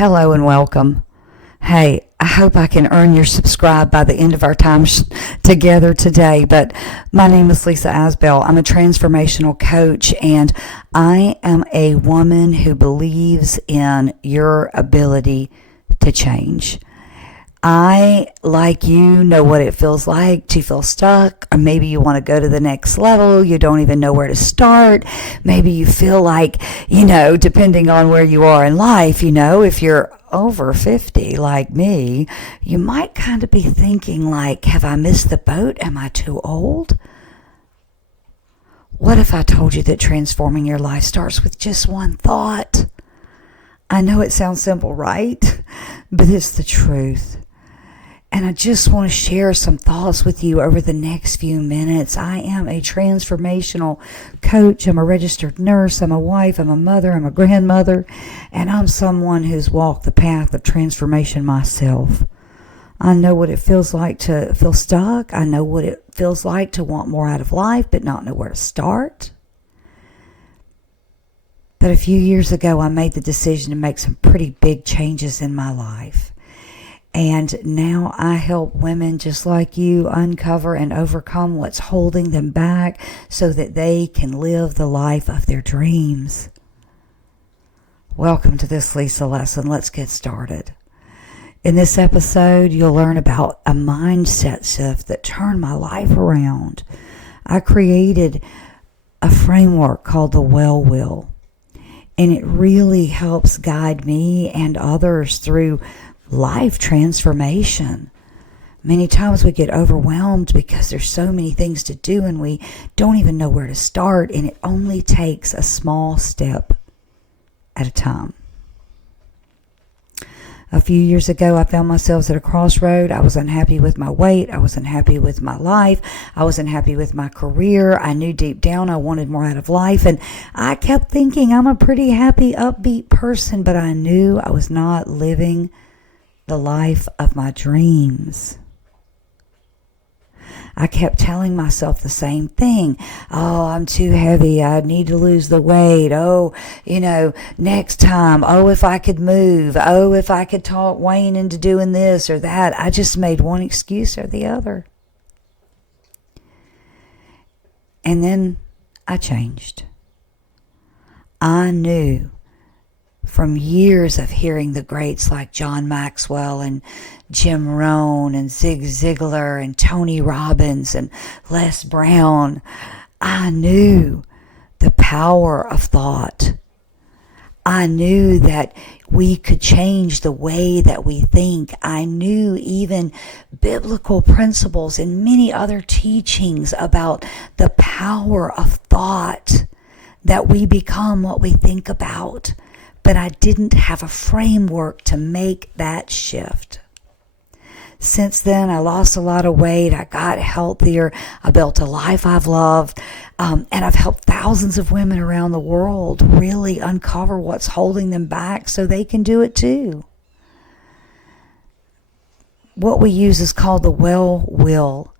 Hello and welcome. Hey, I hope I can earn your subscribe by the end of our time together today. But my name is Lisa Asbell. I'm a transformational coach, and I am a woman who believes in your ability to change. I, like you, know what it feels like to feel stuck, or maybe you want to go to the next level. You don't even know where to start. Maybe you feel like, depending on where you are in life, if you're over 50 like me, you might kind of be thinking like, have I missed the boat? Am I too old? What if I told you that transforming your life starts with just one thought? I know it sounds simple, right? But it's the truth. And I just want to share some thoughts with you over the next few minutes. I am a transformational coach. I'm a registered nurse. I'm a wife. I'm a mother. I'm a grandmother. And I'm someone who's walked the path of transformation myself. I know what it feels like to feel stuck. I know what it feels like to want more out of life but not know where to start. But a few years ago, I made the decision to make some pretty big changes in my life. And now I help women just like you uncover and overcome what's holding them back so that they can live the life of their dreams. Welcome to this Lisa lesson. Let's get started. In this episode, you'll learn about a mindset shift that turned my life around. I created a framework called the Well Will, and it really helps guide me and others through life transformation. Many times we get overwhelmed because there's so many things to do and we don't even know where to start, and it only takes a small step at a time. A few years ago, I found myself at a crossroad. I was unhappy with my weight. I was unhappy with my life. I was unhappy with my career. I knew deep down I wanted more out of life. And I kept thinking I'm a pretty happy, upbeat person, but I knew I was not living the life of my dreams. I kept telling myself the same thing. Oh, I'm too heavy. I need to lose the weight. Oh, next time. Oh, if I could move. Oh, if I could talk Wayne into doing this or that. I just made one excuse or the other. And then I changed. I knew from years of hearing the greats like John Maxwell and Jim Rohn and Zig Ziglar and Tony Robbins and Les Brown, I knew the power of thought. I knew that we could change the way that we think. I knew even biblical principles and many other teachings about the power of thought, that we become what we think about. But I didn't have a framework to make that shift. Since then, I lost a lot of weight. I got healthier. I built a life I've loved. And I've helped thousands of women around the world really uncover what's holding them back so they can do it too. What we use is called the Well Will.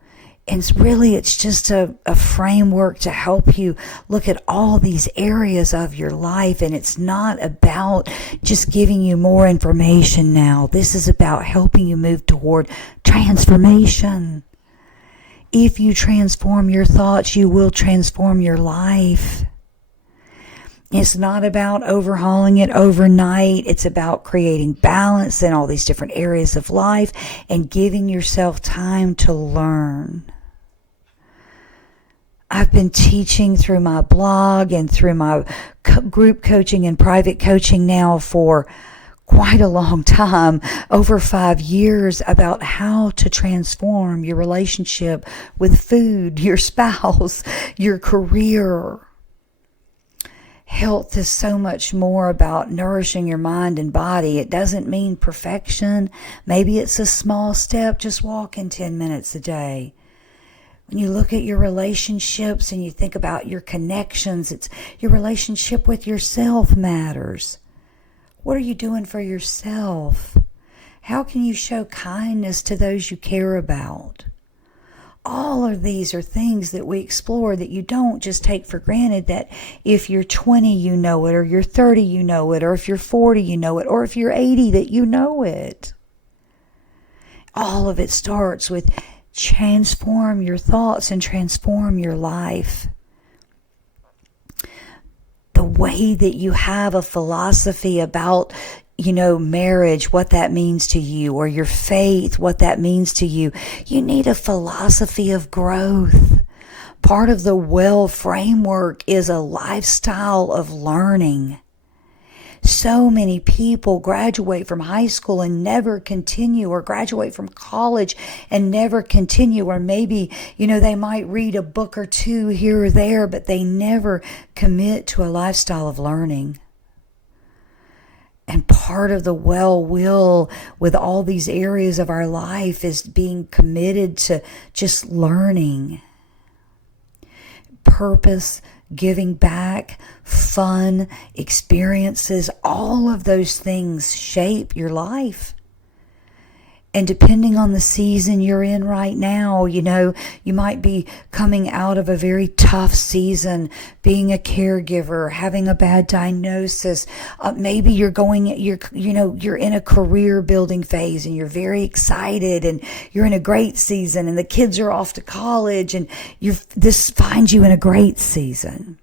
And it's just a framework to help you look at all these areas of your life. And it's not about just giving you more information now. This is about helping you move toward transformation. If you transform your thoughts, you will transform your life. It's not about overhauling it overnight. It's about creating balance in all these different areas of life and giving yourself time to learn. I've been teaching through my blog and through my group coaching and private coaching now for quite a long time, over 5 years, about how to transform your relationship with food, your spouse, your career. Health is so much more about nourishing your mind and body. It doesn't mean perfection. Maybe it's a small step, just walking 10 minutes a day. When you look at your relationships and you think about your connections, it's your relationship with yourself matters. What are you doing for yourself? How can you show kindness to those you care about? All of these are things that we explore that you don't just take for granted, that if you're 20, you know it, or you're 30, you know it, or if you're 40, you know it, or if you're 80, that you know it. All of it starts with transform your thoughts and transform your life. The way that you have a philosophy about, marriage, what that means to you, or your faith, what that means to you. You need a philosophy of growth. Part of the WELL framework is a lifestyle of learning. So many people graduate from high school and never continue, or graduate from college and never continue, or maybe, they might read a book or two here or there, but they never commit to a lifestyle of learning. And part of the well will with all these areas of our life is being committed to just learning. Purpose, giving back, fun, experiences, all of those things shape your life. And depending on the season you're in right now, you might be coming out of a very tough season, being a caregiver, having a bad diagnosis. Maybe you're in a career building phase and you're very excited and you're in a great season and the kids are off to college and this finds you in a great season.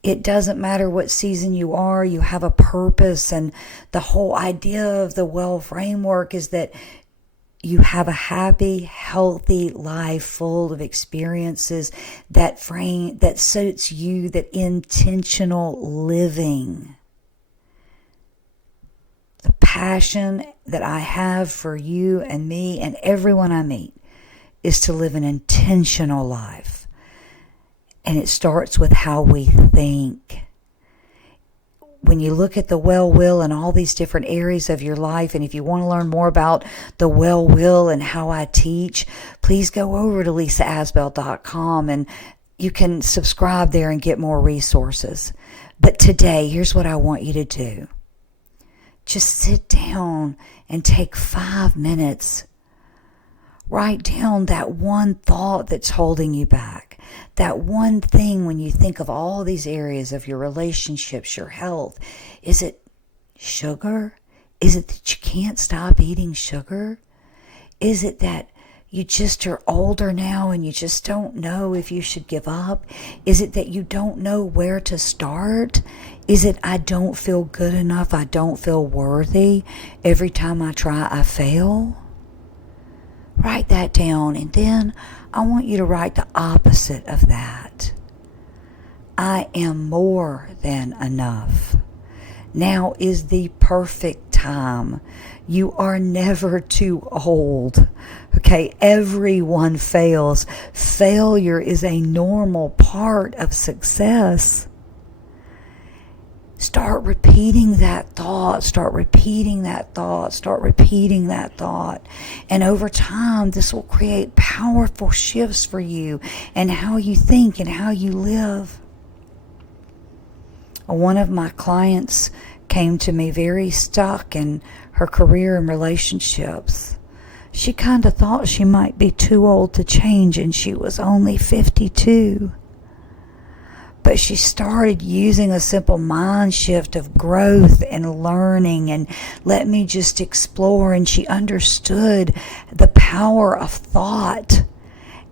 It doesn't matter what season you are, you have a purpose. And the whole idea of the WELL framework is that you have a happy, healthy life full of experiences that suits you, that intentional living. The passion that I have for you and me and everyone I meet is to live an intentional life. And it starts with how we think. When you look at the WELL will and all these different areas of your life, and if you want to learn more about the WELL will and how I teach, please go over to lisaasbell.com and you can subscribe there and get more resources. But today, here's what I want you to do. Just sit down and take 5 minutes. Write down that one thought that's holding you back. That one thing when you think of all these areas of your relationships, your health. Is it sugar? Is it that you can't stop eating sugar? Is it that you just are older now and you just don't know if you should give up? Is it that you don't know where to start? Is it I don't feel good enough, I don't feel worthy, every time I try I fail? Write that down, and then I want you to write the opposite of that. I am more than enough. Now is the perfect time. You are never too old. Okay, everyone fails. Failure is a normal part of success. Start repeating that thought. Start repeating that thought. Start repeating that thought. And over time, this will create powerful shifts for you and how you think and how you live. One of my clients came to me very stuck in her career and relationships. She kind of thought she might be too old to change, and she was only 52. But she started using a simple mind shift of growth and learning and let me just explore. And she understood the power of thought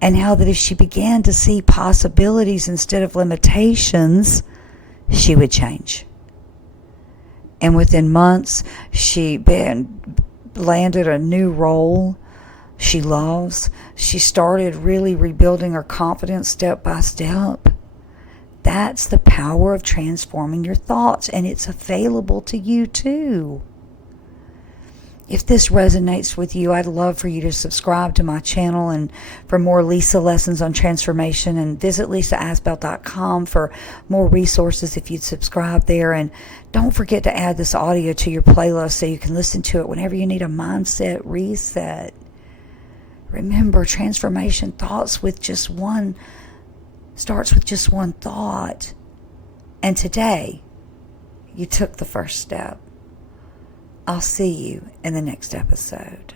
and how that if she began to see possibilities instead of limitations, she would change. And within months, she landed a new role she loves. She started really rebuilding her confidence step by step. That's the power of transforming your thoughts, and it's available to you too. If this resonates with you, I'd love for you to subscribe to my channel and for more Lisa lessons on transformation, and visit lisaasbell.com for more resources if you'd subscribe there. And don't forget to add this audio to your playlist so you can listen to it whenever you need a mindset reset. Remember, transformation starts with just one thought. And today, you took the first step. I'll see you in the next episode.